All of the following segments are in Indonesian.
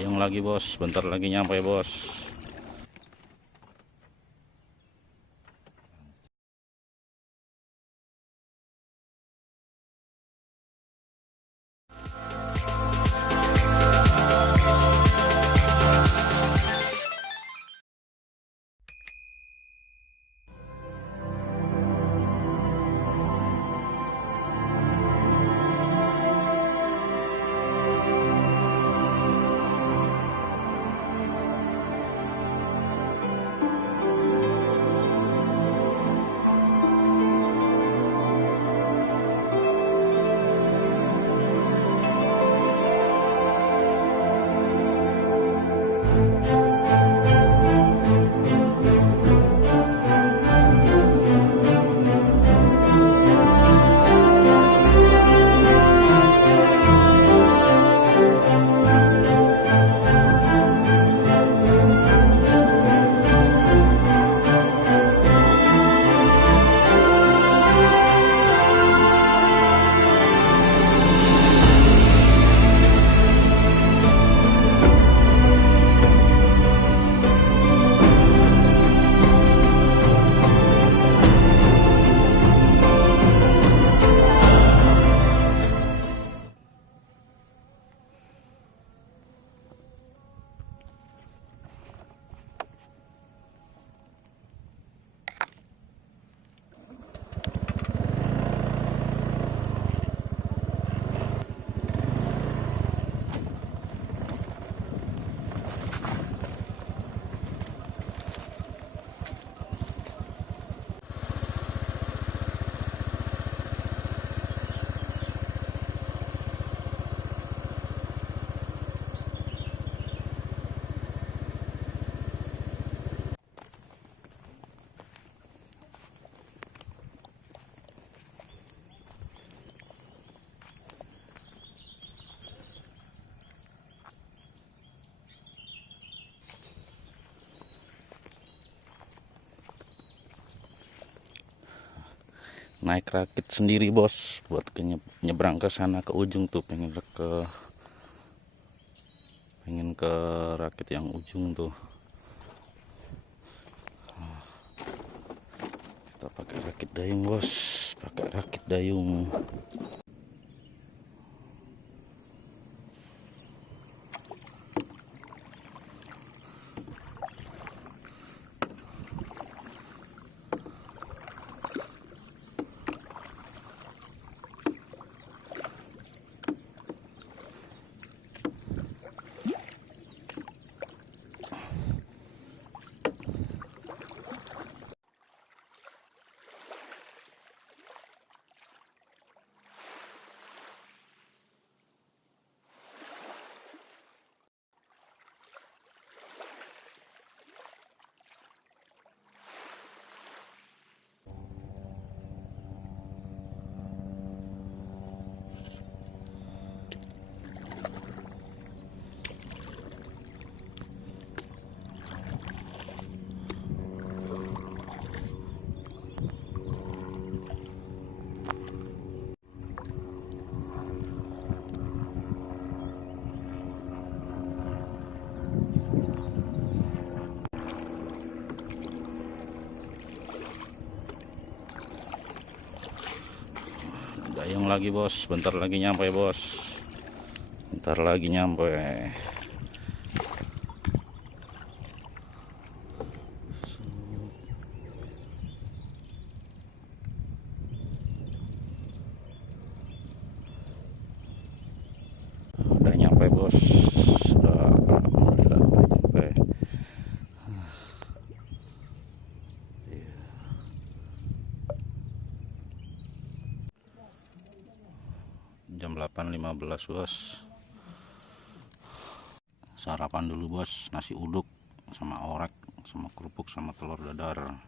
Dayung lagi bos, bentar lagi nyampe bos. Naik rakit sendiri bos, buat nyebrang ke sana ke ujung tuh, pengen ke rakit yang ujung tuh. Kita pakai rakit dayung bos, pakai rakit dayung. Dayung lagi bos, bentar lagi nyampe bos, bentar lagi nyampe. Udah nyampe bos, alhamdulillah udah nyampe. Jam 8.15 bos. Sarapan dulu bos, nasi uduk sama orek sama kerupuk sama telur dadar.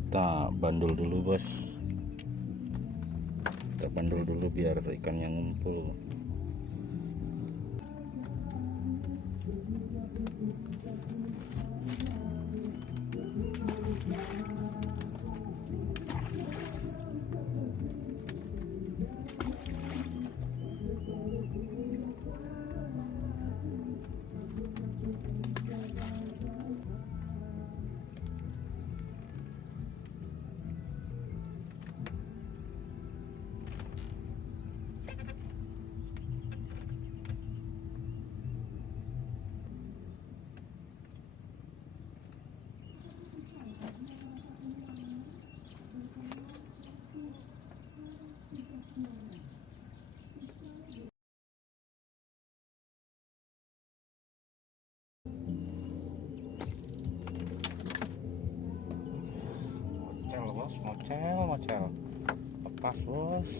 Kita bandul dulu bos, kita bandul dulu biar ikannya ngumpul. mocel lepas bos.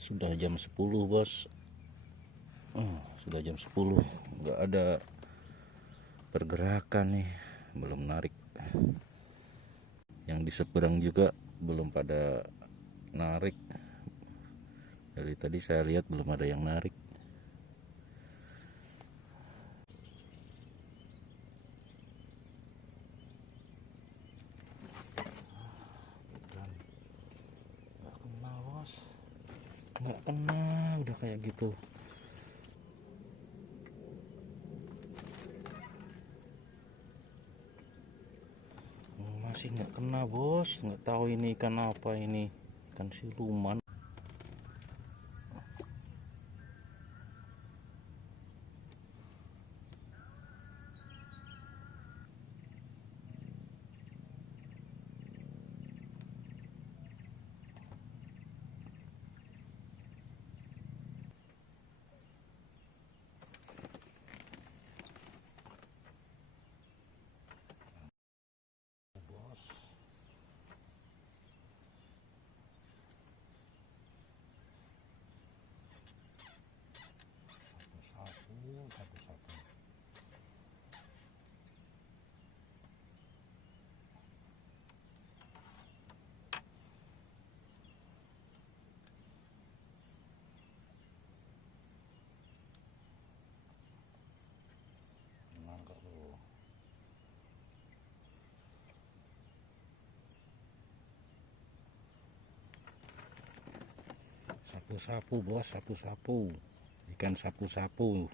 Sudah jam 10 bos. Sudah jam 10, nggak ada pergerakan nih, belum narik. Yang di seberang juga belum pada narik. Dari tadi saya lihat belum ada yang narik. Nggak kena bos, nggak kena, udah kayak gitu. Masih nggak kena bos, nggak tahu ini ikan apa, ini ikan siluman. Satu-satu. Nangkep lu. Sapu-sapu bos, sapu-sapu. Ikan sapu-sapu.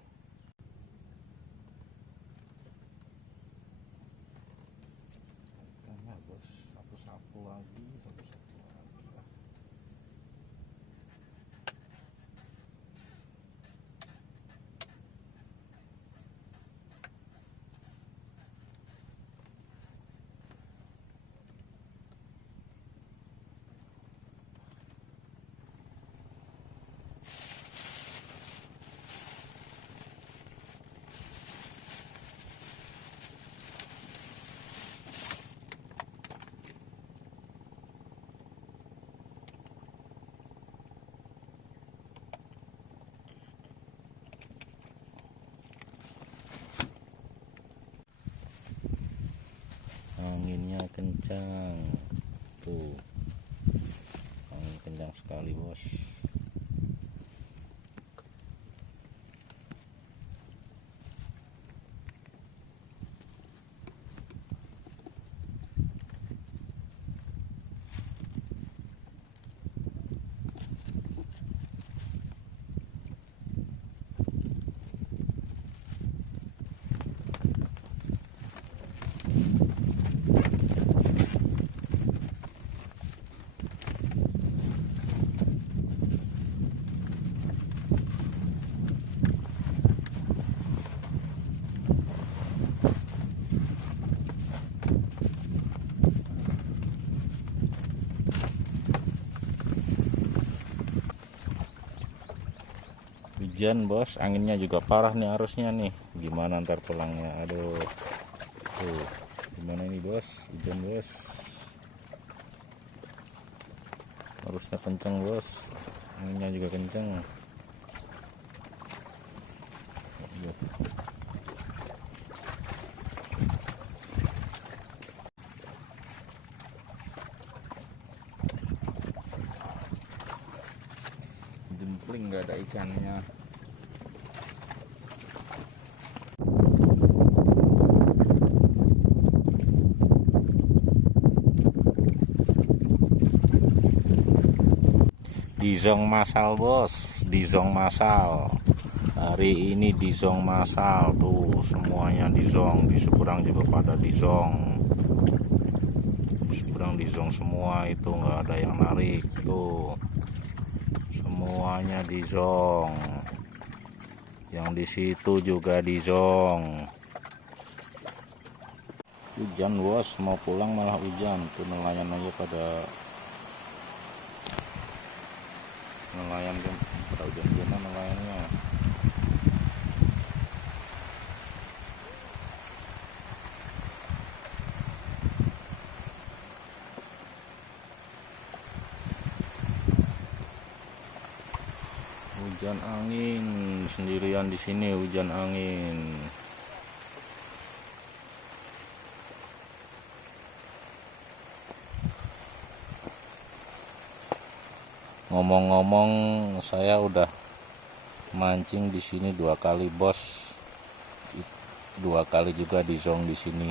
Ikannya bos, sapu-sapu lagi, sapu-sapu lagi. Anginnya kencang tuh, angin kencang sekali bos. Hujan bos, anginnya juga parah nih, arusnya nih. Gimana ntar pulangnya? Aduh. Tuh, gimana ini bos? Hujan bos. Arusnya kenceng bos. Anginnya juga kenceng. Jempling nggak ada ikannya. Dizong masal bos, dizong masal. Hari ini dizong masal tuh, semuanya dizong. Di seberang juga pada dizong. Di seberang dizong semua, itu nggak ada yang narik tuh. Semuanya dizong. Yang di situ juga dizong. Hujan bos, mau pulang malah hujan. Tuh nelayan aja pada nelayan kan pada hujan-hujanan nelayannya. Hujan angin sendirian di sini, hujan angin. Ngomong-ngomong, saya udah mancing di sini 2 kali, bos. 2 kali juga di zong di sini.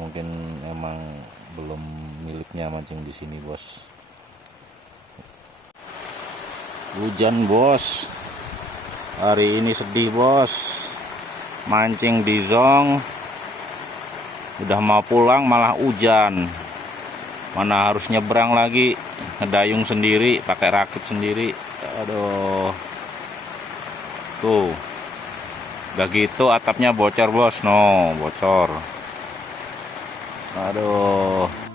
Mungkin emang belum miliknya mancing di sini, bos. Hujan, bos. Hari ini sedih, bos. Mancing di zong, udah mau pulang malah hujan. Mana harus nyebrang lagi, ngedayung sendiri, pakai rakit sendiri. Aduh. Tuh. Udah gitu atapnya bocor, bos. No, bocor. Aduh.